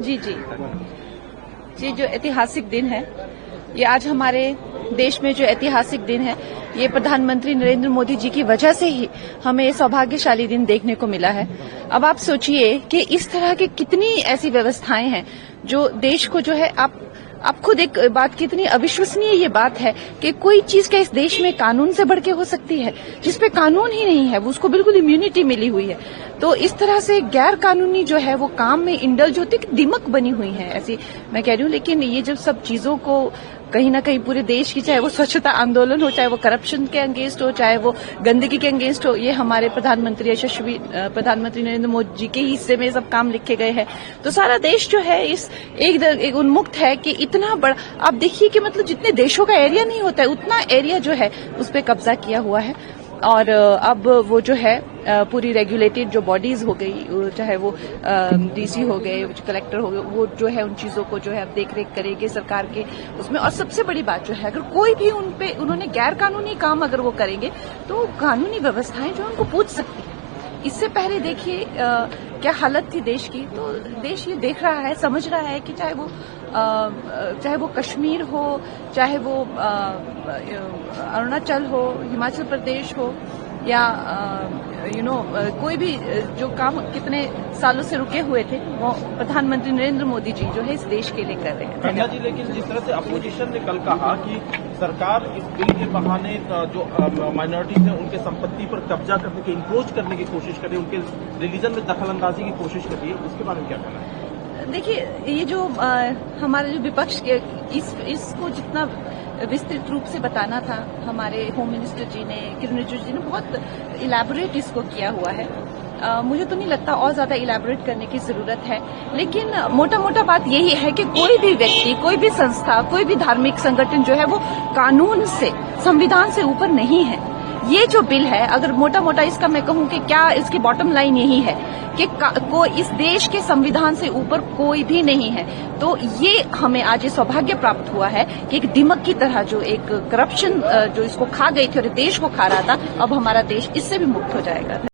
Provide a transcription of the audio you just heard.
जी जी जी, जो ऐतिहासिक दिन है, ये आज हमारे देश में जो ऐतिहासिक दिन है, ये प्रधानमंत्री नरेंद्र मोदी जी की वजह से ही हमें ये सौभाग्यशाली दिन देखने को मिला है। अब आप सोचिए कि इस तरह की कितनी ऐसी व्यवस्थाएं हैं जो देश को जो है आप खुद एक बात, कितनी अविश्वसनीय ये बात है कि कोई चीज क्या इस देश में कानून से बढ़ के हो सकती है, जिसपे कानून ही नहीं है, उसको बिल्कुल इम्यूनिटी मिली हुई है। तो इस तरह से गैर कानूनी जो है वो काम में इंडल्ज होती है, दिमक बनी हुई है ऐसी मैं कह रही हूँ। लेकिन ये जब सब चीजों को कहीं ना कहीं पूरे देश की, चाहे वो स्वच्छता आंदोलन हो, चाहे वो करप्शन के अगेंस्ट हो, चाहे वो गंदगी के अगेंस्ट हो, ये हमारे प्रधानमंत्री यशस्वी प्रधानमंत्री नरेंद्र मोदी जी के ही हिस्से में सब काम लिखे गए हैं। तो सारा देश जो है इस एक उन्मुक्त है कि इतना बड़ा, आप देखिए कि मतलब जितने देशों का एरिया नहीं होता है उतना एरिया जो है उस पर कब्जा किया हुआ है। और अब वो जो है पूरी रेगुलेटेड जो बॉडीज हो गई, चाहे वो डीसी हो गए, कलेक्टर हो गए, वो जो है उन चीजों को जो है अब देख रेख करेंगे सरकार के उसमें। और सबसे बड़ी बात जो है, अगर कोई भी उन्होंने गैर कानूनी काम अगर वो करेंगे तो कानूनी व्यवस्थाएं जो है उनको पूछ सकती है। इससे पहले देखिए क्या हालत थी देश की। तो देश ये देख रहा है, समझ रहा है कि चाहे वो कश्मीर हो, चाहे वो अरुणाचल हो, हिमाचल प्रदेश हो, या कोई भी जो काम कितने सालों से रुके हुए थे, वो प्रधानमंत्री नरेंद्र मोदी जी जो है इस देश के लिए कर रहे हैं। जी, लेकिन जिस तरह से अपोजिशन ने कल कहा कि सरकार इस बिल के बहाने जो माइनॉरिटीज हैं उनके संपत्ति पर कब्जा करने की, इंक्रोच करने की कोशिश कर रही है, उनके रिलीजन में दखल अंदाजी की कोशिश कर रही है, उसके बारे में क्या कहना है? देखिए, ये जो हमारे जो विपक्ष के इसको जितना विस्तृत रूप से बताना था, हमारे होम मिनिस्टर जी ने, किरण रिजिजू जी ने बहुत इलैबोरेट इसको किया हुआ है। मुझे तो नहीं लगता और ज्यादा इलैबोरेट करने की जरूरत है। लेकिन मोटा मोटा बात यही है कि कोई भी व्यक्ति, कोई भी संस्था, कोई भी धार्मिक संगठन जो है वो कानून से, संविधान से ऊपर नहीं है। ये जो बिल है, अगर मोटा मोटा इसका मैं कहूं कि क्या इसकी बॉटम लाइन यही है कि इस देश के संविधान से ऊपर कोई भी नहीं है। तो ये हमें आज ये सौभाग्य प्राप्त हुआ है कि एक दिमक की तरह जो एक करप्शन जो इसको खा गई थी और देश को खा रहा था, अब हमारा देश इससे भी मुक्त हो जाएगा।